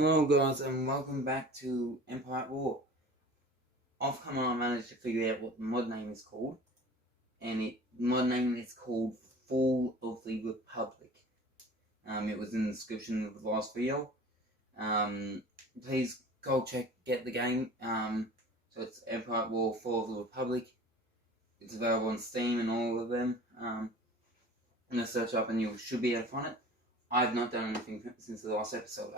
Hello guys and welcome back to Empire at War. Off camera I managed to figure out what the mod name is called, and the mod name is called Fall of the Republic. It was in the description of the last video. Please go get the game. So it's Empire at War Fall of the Republic. It's available on Steam and all of them. And search up and you should be able to find it. I've not done anything since the last episode.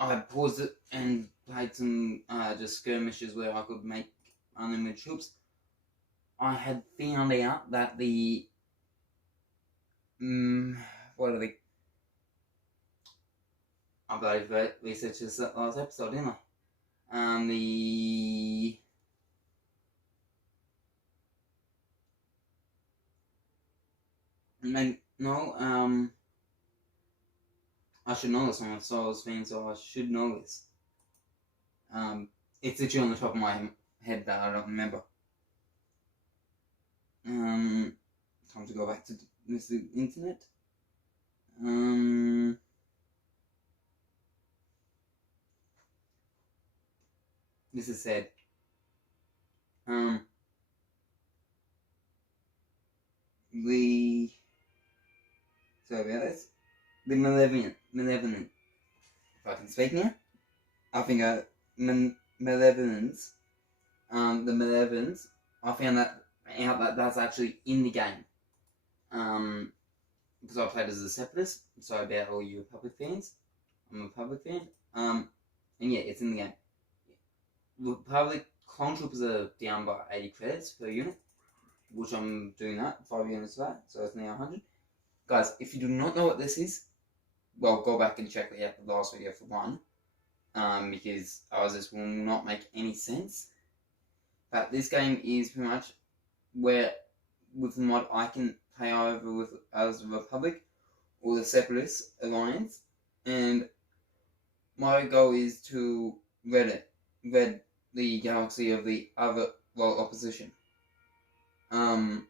I paused it and played some just skirmishes where I could make unlimited troops. I had found out that the what are they? I believe researched this last episode, didn't I? I should know this. I'm a Star Wars fan, so I should know this. It's literally on the top of my head that I don't remember. Time to go back to the internet. This is said. Sorry about this. The Malevolent. If I can speak now. I think Malevolence. The Malevolence. I found out that that's actually in the game. Because I played as a Separatist. Sorry about all you Republic fans. I'm a Republic fan. And yeah, it's in the game. Republic clone troopers are down by 80 credits per unit, which I'm doing that, 5 units of that, so it's now 100. Guys, if you do not know what this is, well, go back and check out the last video for one, because this will not make any sense. But this game is pretty much where, with the mod, I can play either with as the Republic or the Separatist Alliance, and my goal is to red the galaxy of the other, opposition. And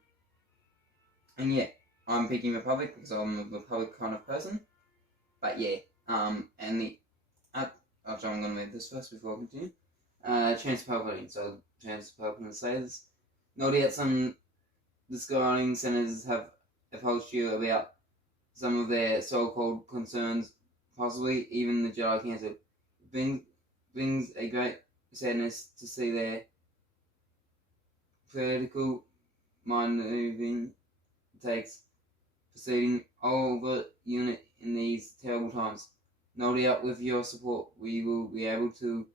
yeah, I'm picking Republic because I'm a Republic kind of person. But yeah, and the actually I'm gonna move this first before I continue. Chancellor Palpatine. So Chancellor Palpatine says, no doubt some discarding senators have approached you about some of their so-called concerns, possibly even the Jedi Council. Brings a great sadness to see their political mind-moving takes proceeding over unit in these terrible times. No doubt with your support we will be able to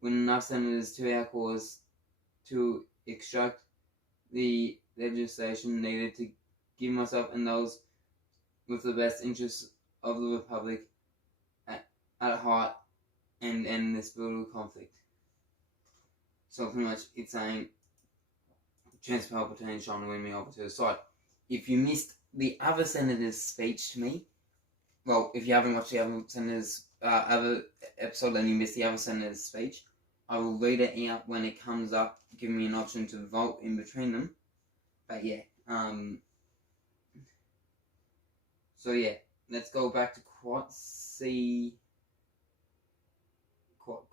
win enough senators to our cause to extract the legislation needed to give myself and those with the best interests of the Republic at heart and end this brutal conflict. So pretty much it's saying Chancellor Palpatine is trying to win me over to the side. If you missed the other senator's speech to me, well, if you haven't watched the other senator's other episode and you missed the other senator's speech, I will read it out when it comes up, giving me an option to vote in between them. But yeah, so yeah, let's go back to Quad. See Quad.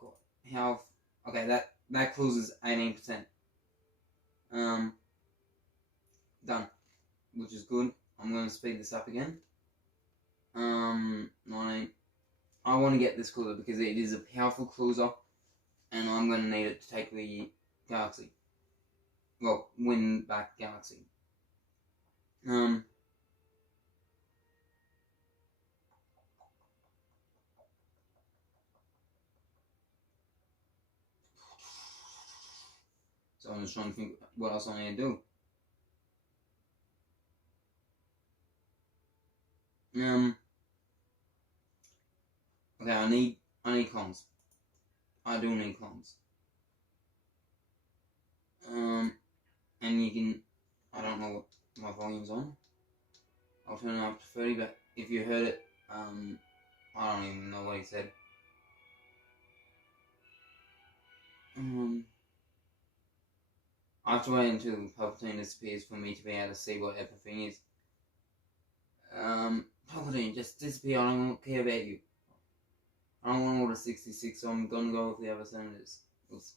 How? Okay, that closes 18%. Done, which is good. I'm going to speed this up again. 9. I want to get this cruiser because it is a powerful cruiser, and I'm going to need it to take the galaxy. Well, win back galaxy. So I'm just trying to think what else I need to do. Okay, I need clones. I do need clones. And you can, I don't know what my volume's on. I'll turn it up to 30, but if you heard it, I don't even know what he said. I have to wait until Palpatine disappears for me to be able to see what everything is. Palpatine, just disappear, I don't care about you. I don't want Order 66, so I'm gonna go with the other senators. Oops.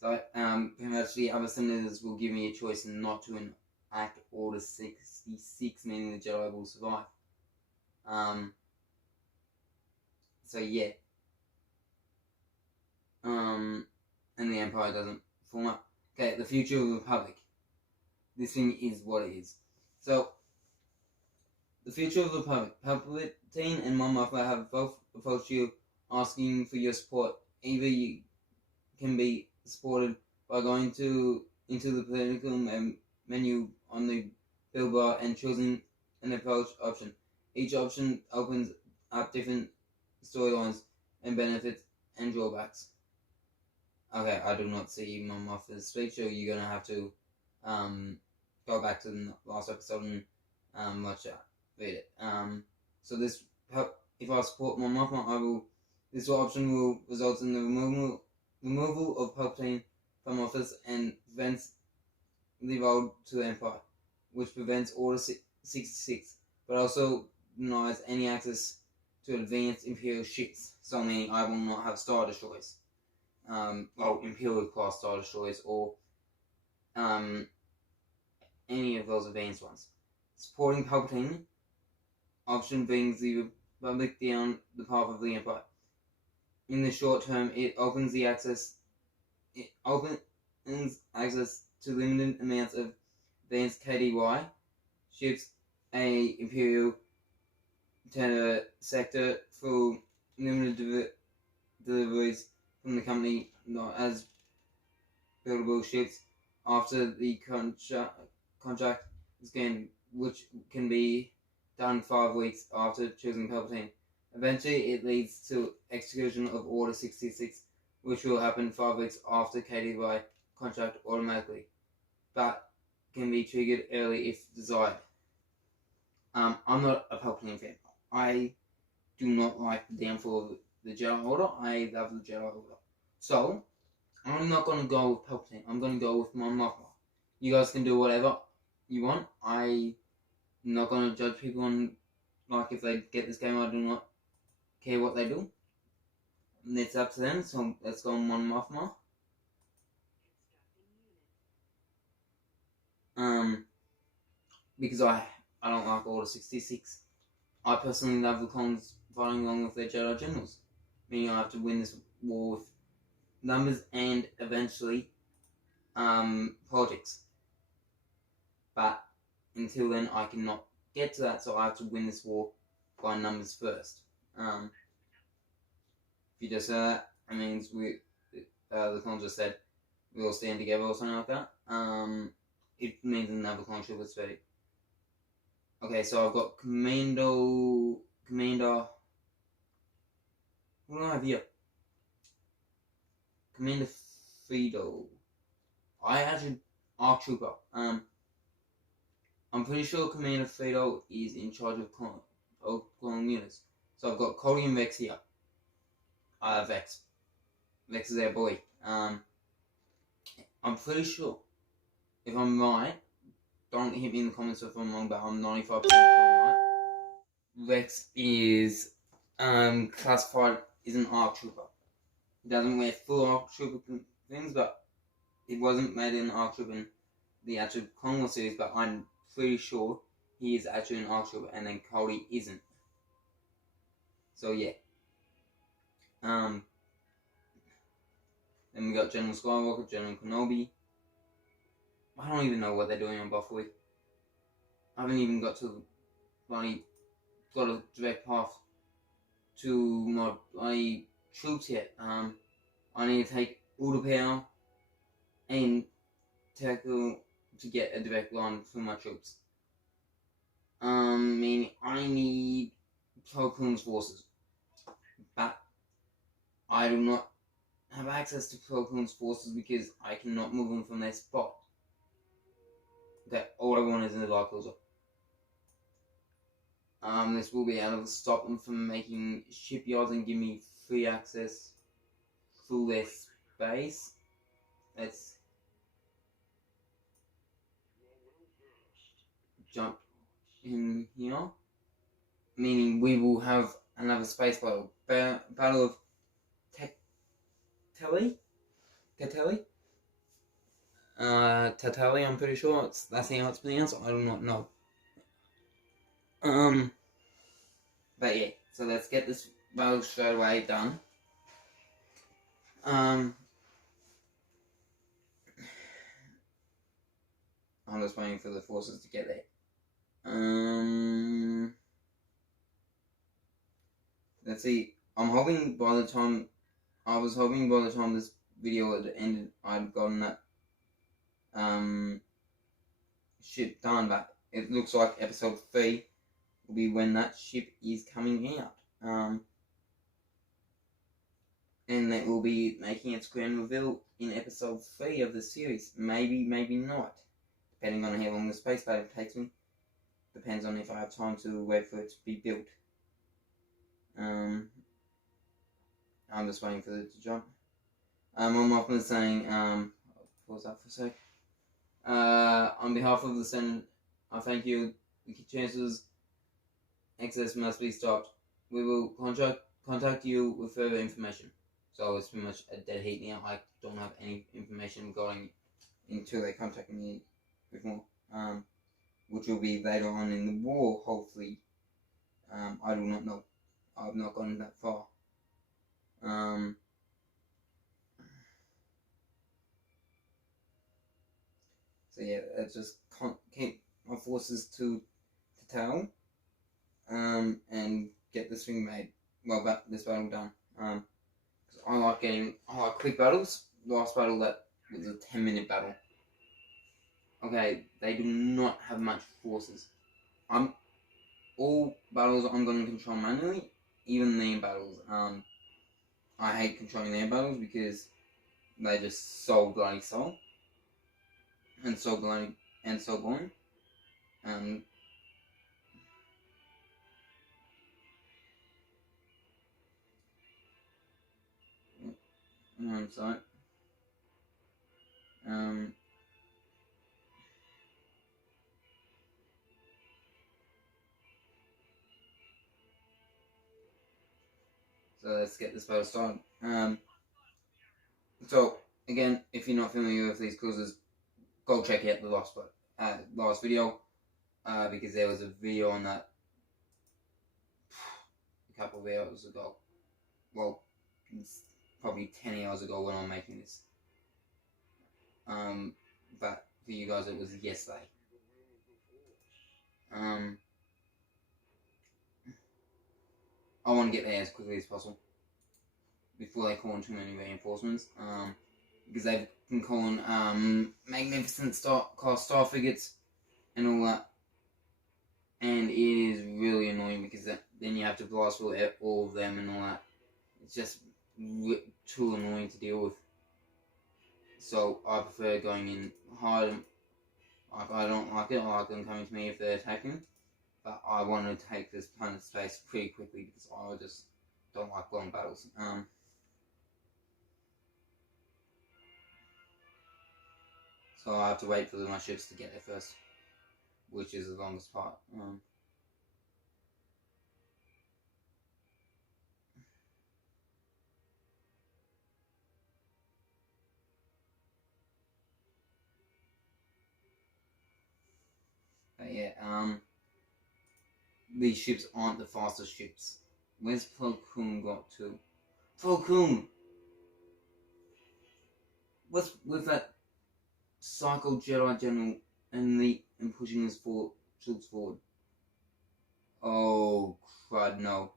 So, pretty much the other senators will give me a choice not to enact Order 66, meaning the Jedi will survive. So yeah. And the Empire doesn't form up. Okay, the future of the Republic. This thing is what it is. So, the future of the Republic. Palpatine and Mon Mothma have both approached you asking for your support. Either you can be supported by going into the political menu on the build bar and choosing an approach option. Each option opens up different storylines and benefits and drawbacks. Okay, I do not see Mon Mothma's speech, so you're gonna have to go back to the last episode and read it. So this, if I support Mon Mothma, this option will result in the removal of Palpatine from office and prevents the road to the Empire, which prevents Order 66, but also denies any access to advanced Imperial ships. So meaning I will not have Star Destroyers. Imperial-class Star Destroyers or any of those advanced ones. Supporting Palpatine option brings the Republic down the path of the Empire. In the short term, it opens access to limited amounts of advanced KDY ships, a Imperial tender sector through limited deliveries from the company, not as buildable ships after the contract is gained, which can be done 5 weeks after choosing Palpatine. Eventually, it leads to execution of Order 66, which will happen 5 weeks after KDY contract automatically, but can be triggered early if desired. I'm not a Palpatine fan. I do not like the downfall of the Jedi Order. I love the Jedi Order. So, I'm not going to go with Palpatine. I'm going to go with Mon Mothma. You guys can do whatever you want. I'm not going to judge people on, like, if they get this game. I do not care what they do. And it's up to them. So, let's go on Mon Mothma. Because I don't like Order 66. I personally love the clones fighting along with their Jedi generals. Meaning I have to win this war with numbers and eventually politics. But until then, I cannot get to that, so I have to win this war by numbers first. If you just that means the clones just said we all stand together or something like that. It means another clone troop is ready. Okay, so I've got Commander. What do I have here? Commander Fido. I actually ARC Trooper. I'm pretty sure Commander Fido is in charge of clone units. So I've got Cody and Vex here. Vex. Vex is our boy. I'm pretty sure, if I'm right, don't hit me in the comments if I'm wrong, but I'm 95% sure I'm right. Vex is classified as an ARC Trooper. He doesn't wear full ARC Trooper things, but it wasn't made in ARC Trooper in the actual Clone Wars series, but I'm pretty sure he is actually an ARC Trooper, and then Cody isn't. So yeah. Then we got General Skywalker, General Kenobi. I don't even know what they're doing on Buffalo. I haven't even got a direct path to my troops yet. I need to take all the power and tackle to get a direct line for my troops. Meaning I need Plo Koon's forces, but I do not have access to Plo Koon's forces because I cannot move them from their spot. Okay, all I want is in the Dark Cruiser. This will be able to stop them from making shipyards and give me free access through their space. Let's jump in here. Meaning we will have another space battle. Battle of Tatelli? Tatelli, I'm pretty sure that's how it's pronounced. I do not know. But yeah, so let's get this battle straight away done. I'm just waiting for the forces to get there. Let's see. I was hoping by the time this video had ended, I'd gotten that ship done, but it looks like episode 3 will be when that ship is coming out. And it will be making its grand reveal in episode 3 of the series. Maybe, maybe not. Depending on how long the space battle takes me. Depends on if I have time to wait for it to be built. I'm just waiting for it to jump. I'm often saying, pause that for a sec. On behalf of the Senate, I thank you. The chances access must be stopped. We will contact you with further information. So it's pretty much a dead heat now. I don't have any information going until they contact me with more. Which will be later on in the war, hopefully. I do not know. I've not gone that far. So yeah, let's just keep my forces to town, and get this thing made. Well, this battle done. Cause I like quick battles. Last battle that was a 10-minute battle. Okay, they do not have much forces. All battles I'm going to control manually, even their battles. I hate controlling their battles because they're just so bloody slow and so bloody and so boring. Sorry. So let's get this battle started. So again, if you're not familiar with these cruisers, go check out the last video, because there was a video on that a couple of hours ago. Well, it's probably 10 hours ago when I'm making this. But for you guys, it was yesterday. I want to get there as quickly as possible before they call in too many reinforcements. Because they've been calling magnificent class star frigates and all that, and it is really annoying because then you have to blast through all of them and all that. It's just too annoying to deal with. So I prefer going in hard. I don't like it. I like them coming to me if they're attacking. But I want to take this planet space pretty quickly because I just don't like long battles. So I have to wait for my ships to get there first, which is the longest part. But yeah, these ships aren't the fastest ships. Where's Plo Koon got to? Plo Koon! What's with that psycho Jedi General and pushing his troops forward? Oh crud, no.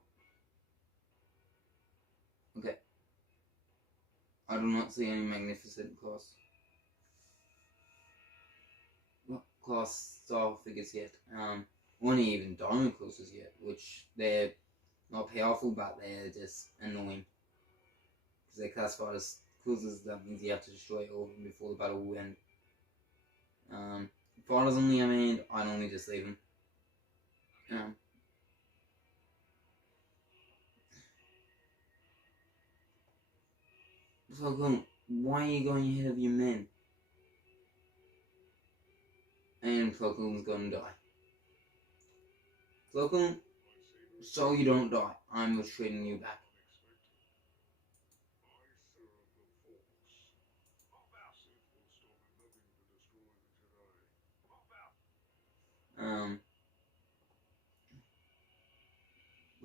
Okay. I do not see any magnificent class star figures yet. Or any even diamond cruisers yet, which they're not powerful, but they're just annoying. Because they're classified as cruisers, that means you have to destroy all of them before the battle will end. Fighters on the other hand, I normally just leave them. So, why are you going ahead of your men? And Plo Koon's gonna die. Plo Koon, so you don't die, I'm retreating you back.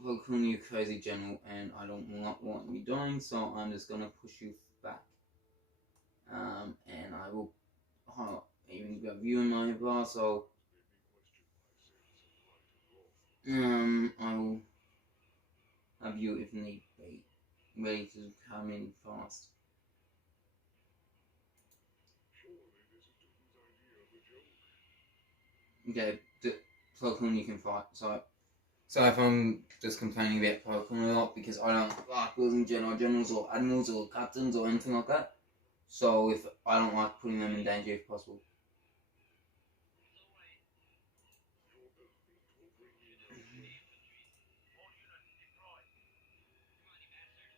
Pokemon, you crazy general, and I don't want you dying, so I'm just gonna push you back. And I will even grab you in my bar, so I will have you if need be, ready to come in fast. Okay, Pokemon you can fight, so if I'm just complaining about Pokemon a lot because I don't like building generals or admirals or captains or anything like that, so if I don't like putting them in danger if possible.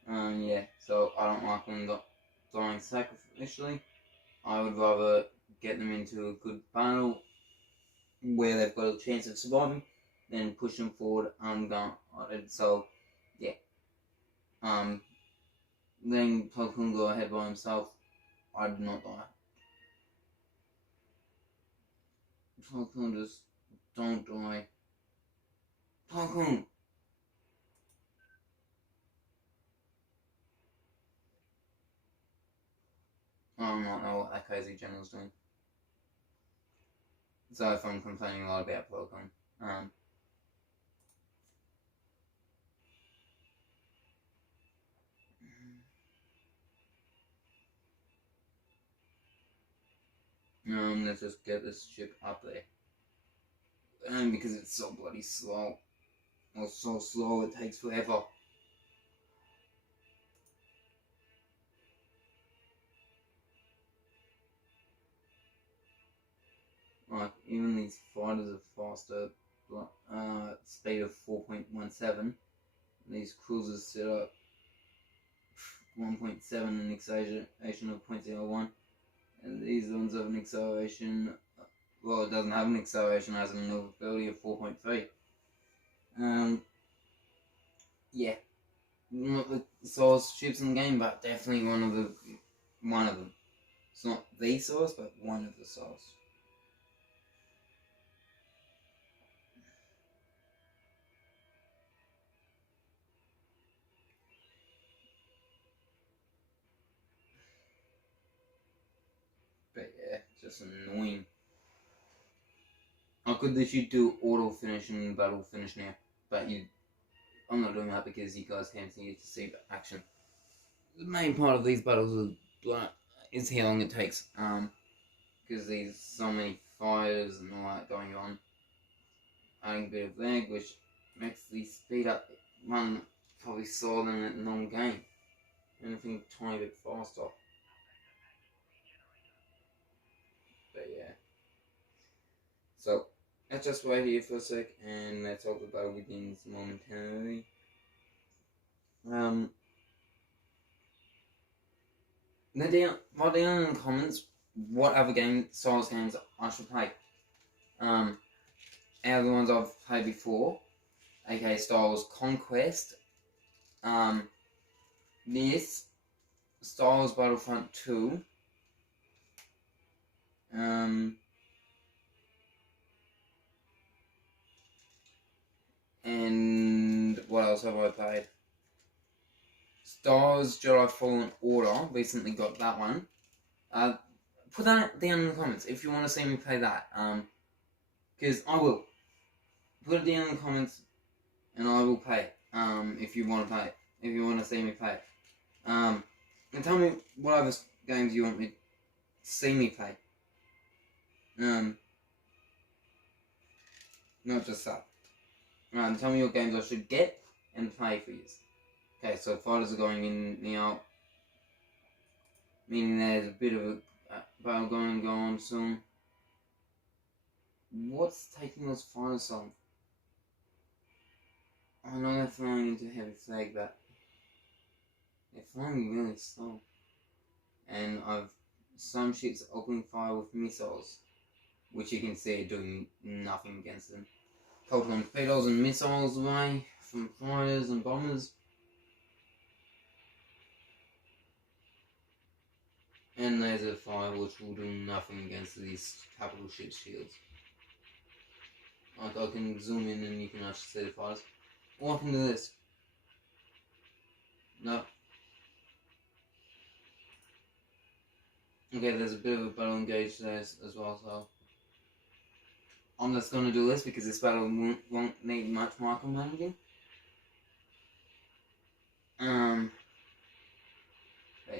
Yeah, so I don't like them dying sacrificially. I would rather get them into a good battle where they've got a chance of surviving than push them forward unguarded. So, yeah. Letting Pokemon go ahead by himself, I do not die. Pokemon just don't die. Pokemon! I do not know what that crazy general's doing. So if I'm complaining a lot about Pokemon. Let's just get this ship up there. Because it's so bloody slow. Or so slow, it takes forever. Like, even these fighters are faster. Speed of 4.17. These cruisers set up 1.7 and acceleration of 0.01. And these ones have an acceleration, well, it doesn't have an acceleration, it has a maneuverability of 4.3. Yeah, not the slowest ships in the game, but definitely one of them. It's not the slowest, but one of the slowest. But yeah, just annoying. I could literally do auto finish and battle finish now, but I'm not doing that because you guys can't see to see action. The main part of these battles is how long it takes. Because there's so many fires and all that going on, adding a bit of lag, which makes the speed up run probably slower than a normal game. Anything a tiny bit faster. But yeah. So, let's just wait here for a sec and let's hope the battle begins momentarily. Write down in the comments what other styles games I should play. Out of the ones I've played before, aka styles Conquest, this, Star Wars Battlefront 2, and what else have I played? Star Wars Jedi Fallen Order, recently got that one. Put that down in the comments if you want to see me play that, because I will. Put it down in the comments, and I will play it, if you want to play it, if you want to see me play it. And tell me what other games you want me to see me play. Not just that. Tell me what games I should get and play for you. Okay, so fighters are going in now, meaning there's a bit of a battle going on soon. What's taking those fighters so long? I know they're flying into heavy flag, but they're flying really slow. And some ships opening fire with missiles, which you can see are doing nothing against them. Couple torpedoes and missiles away from fighters and bombers. And laser fire, which will do nothing against these capital ship shields. Like, I can zoom in and you can actually see the fighters. What happened to this? No. Okay, there's a bit of a battle engaged there as well, so I'm just gonna do this because this battle won't need much micromanaging. But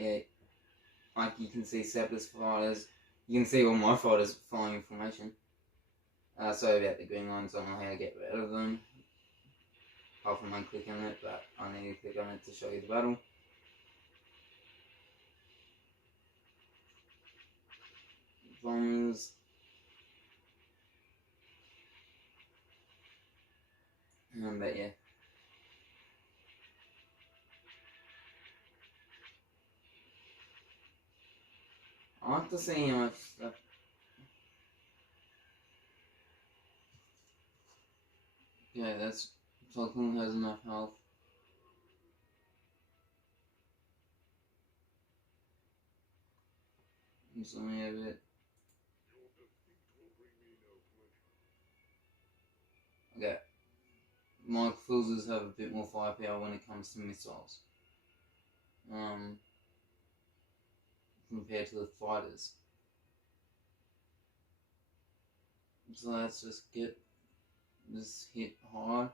yeah, like you can see Separatists fighters, you can see all my fighters following information. Sorry about the green lines, I don't know how to get rid of them. Apart from one click on it, but I need to click on it to show you the battle. Bombers. But yeah. I like to see how much stuff. Yeah, that's Falcon has enough health. It's only a bit. Okay. My cruisers have a bit more firepower when it comes to missiles. Compared to the fighters. So let's just get this hit hard.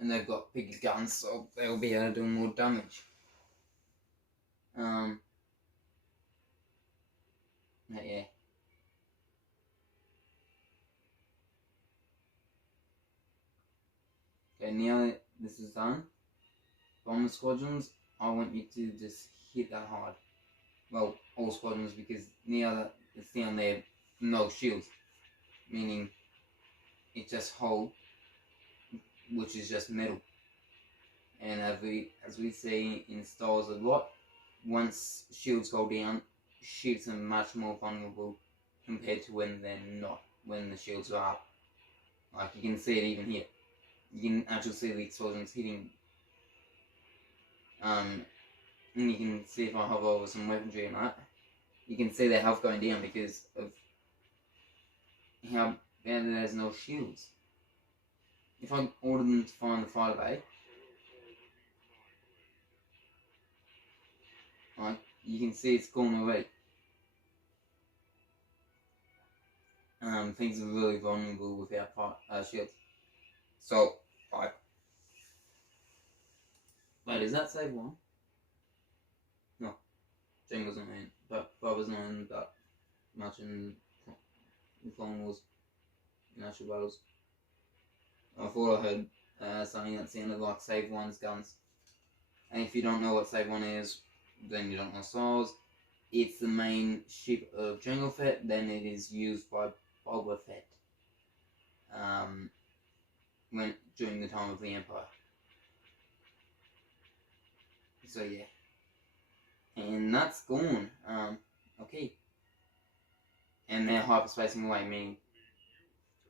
And they've got bigger guns, so they'll be able to do more damage. Yeah. Okay, now this is done. Bomber squadrons, I want you to just hit that hard. Well, all squadrons, because now that it's down there, no shields. Meaning, it's just hull, which is just metal. And as we see in Star Wars a lot, once shields go down, shields are much more vulnerable compared to when they're not, when the shields are up. Like you can see it even here. You can actually see the explosions hitting. And you can see if I hover over some weaponry and that, you can see their health going down because of how bad there's no shields. If I order them to find the fighter bay, like you can see it's gone away. Things are really vulnerable without shields. So, like, wait, is that save one? No, Jane wasn't in, but Bob was not in that much in Clone Wars, in actual battles. I thought I heard something that sounded like Save One's guns. And if you don't know what Save One is, then you don't know Star Wars. It's the main ship of Jango Fett, then it is used by Boba Fett. During the time of the Empire. So yeah. And that's gone. Okay. And they're hyperspacing away, meaning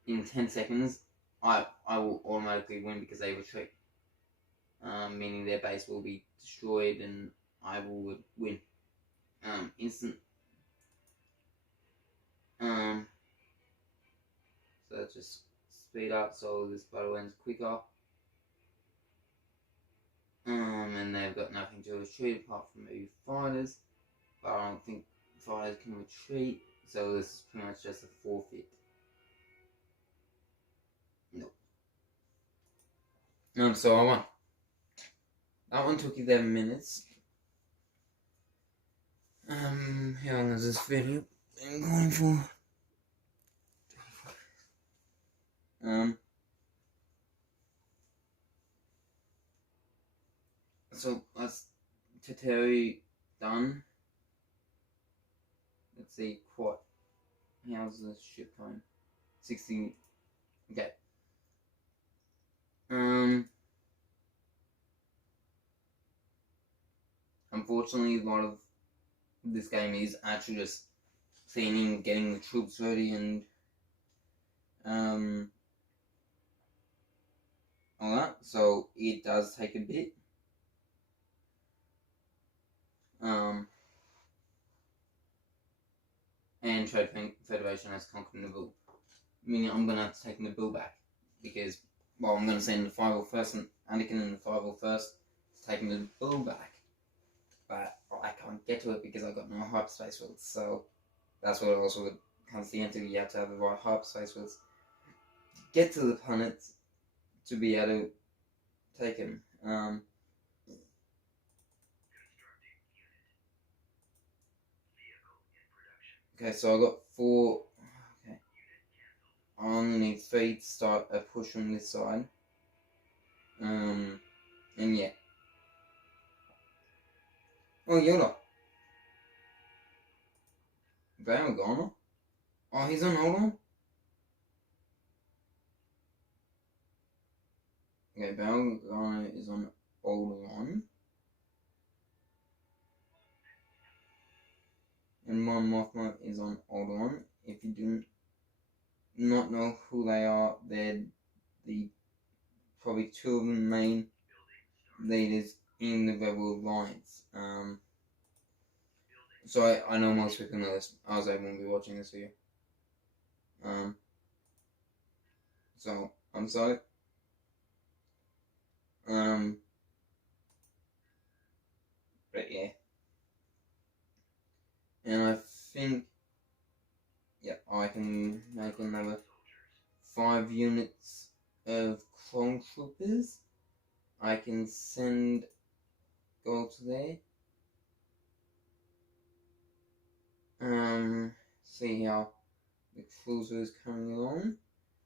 in 10 seconds I will automatically win because they retreat. Meaning their base will be destroyed and I will win. Instant. So let's just speed up so this battle ends quicker. And they've got nothing to retreat apart from maybe fighters. But I don't think fighters can retreat. So this is pretty much just a forfeit. Nope. So I won. That one took 11 minutes. How long is this video? I'm going for. So that's Tateri done. Let's see, quad. How's the ship going? 60. Okay. Unfortunately, a lot of this game is actually just theming, getting the troops ready, and all that. So it does take a bit. And Trade Federation has conquered Naboo. Meaning I'm gonna have to take Naboo back because well, I'm going to send the 501st and Anakin in the 501st to take him to the bull back. But I can't get to it because I got no hyperspace fields. So that's what it also comes down to. You have to have the right hyperspace fields to get to the planets to be able to take him. Okay, so I got 4. Okay, I only need 3 to start a push on this side. And yeah. Oh, Yoda. Valgona? Oh, he's on hold on? Okay, Valgona is on hold on. And Mon Mothma is on hold on. If you do not know who they are, they're the probably 2 of the main leaders in the Rebel Alliance. So I know most people know this, as I won't be watching this video. So I'm sorry. But yeah. And I think, yeah, I can make another 5 units of clone troopers. I can go to there. See how the cruiser is coming along.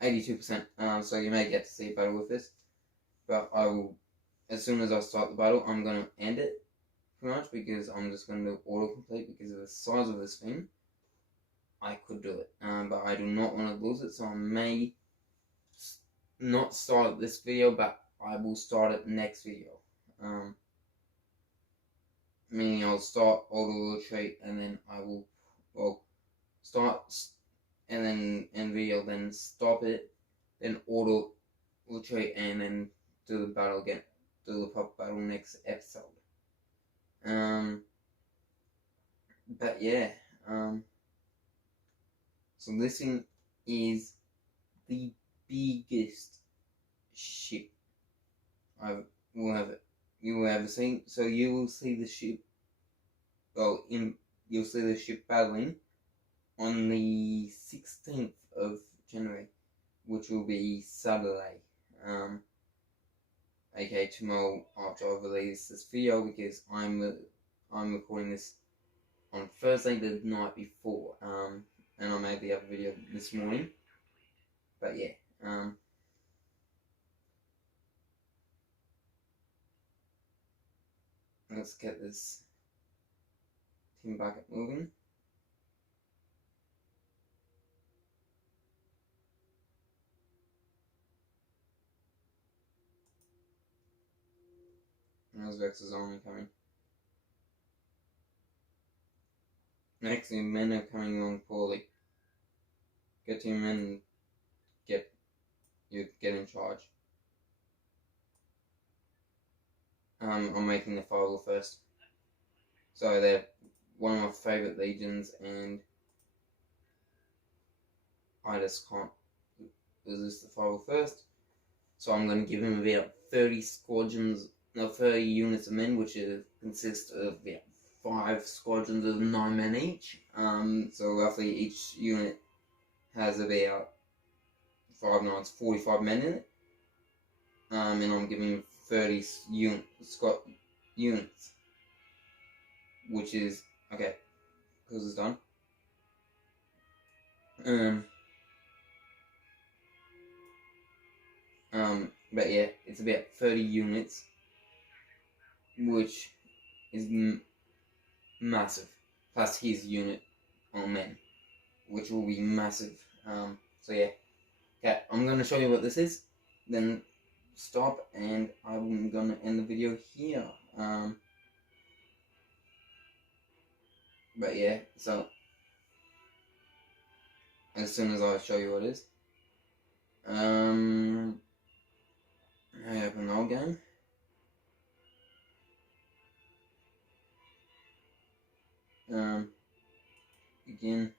82%. So you may get to see a battle with this, but I will, as soon as I start the battle, I'm gonna end it pretty much because I'm just gonna do autocomplete because of the size of this thing. I could do it, but I do not want to lose it, so I may not start this video, but I will start it next video. Meaning I'll start auto retreat and then I will start and then end video, then stop it, then auto retreat and then do the battle again, do the pop battle next episode. But yeah, so this thing is the biggest ship you will ever seen. So you will see the ship. You'll see the ship battling on the 16th of January, which will be Saturday. Okay, tomorrow after I release this video because I'm recording this on Thursday the night before. And I made the other video this morning. But yeah, let's get this team back up moving. And there's Vex's army coming. Next, the men are coming along poorly. Get to your men and get in charge. I'm making the firewall first. So they're one of my favourite legions, and I just can't resist the firewall first. So I'm going to give him about 30 units of men, which consist of about 5 squadrons of 9 men each. So roughly each unit has about 5 9s, 45 men in it. And I'm giving him 30 units, which is okay because it's done. But yeah, it's about 30 units, which is massive. Plus his unit on men, which will be massive. So yeah, okay, I'm gonna show you what this is, then stop, and I'm gonna end the video here. But yeah, so as soon as I show you what it is, I have an old game. Again,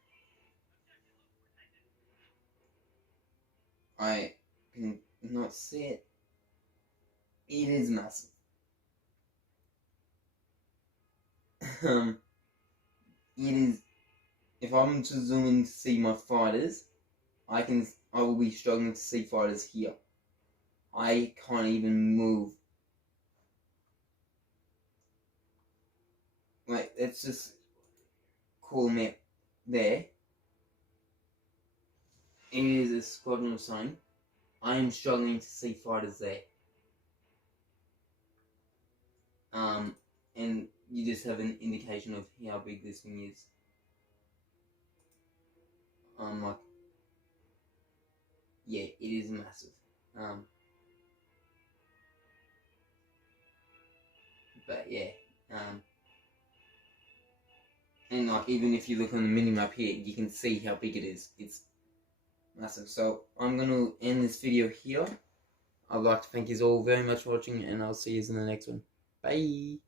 I can not see it. It is massive. It is. If I'm to zoom in to see my fighters, I will be struggling to see fighters here. I can't even move. Like, let's just call them out there. It is a squadron of something. I am struggling to see fighters there. And you just have an indication of how big this thing is. Like, yeah, it is massive. But yeah, and like, even if you look on the mini map here, you can see how big it is. It's massive. So I'm gonna end this video here. I'd like to thank you all very much for watching, and I'll see you in the next one. Bye.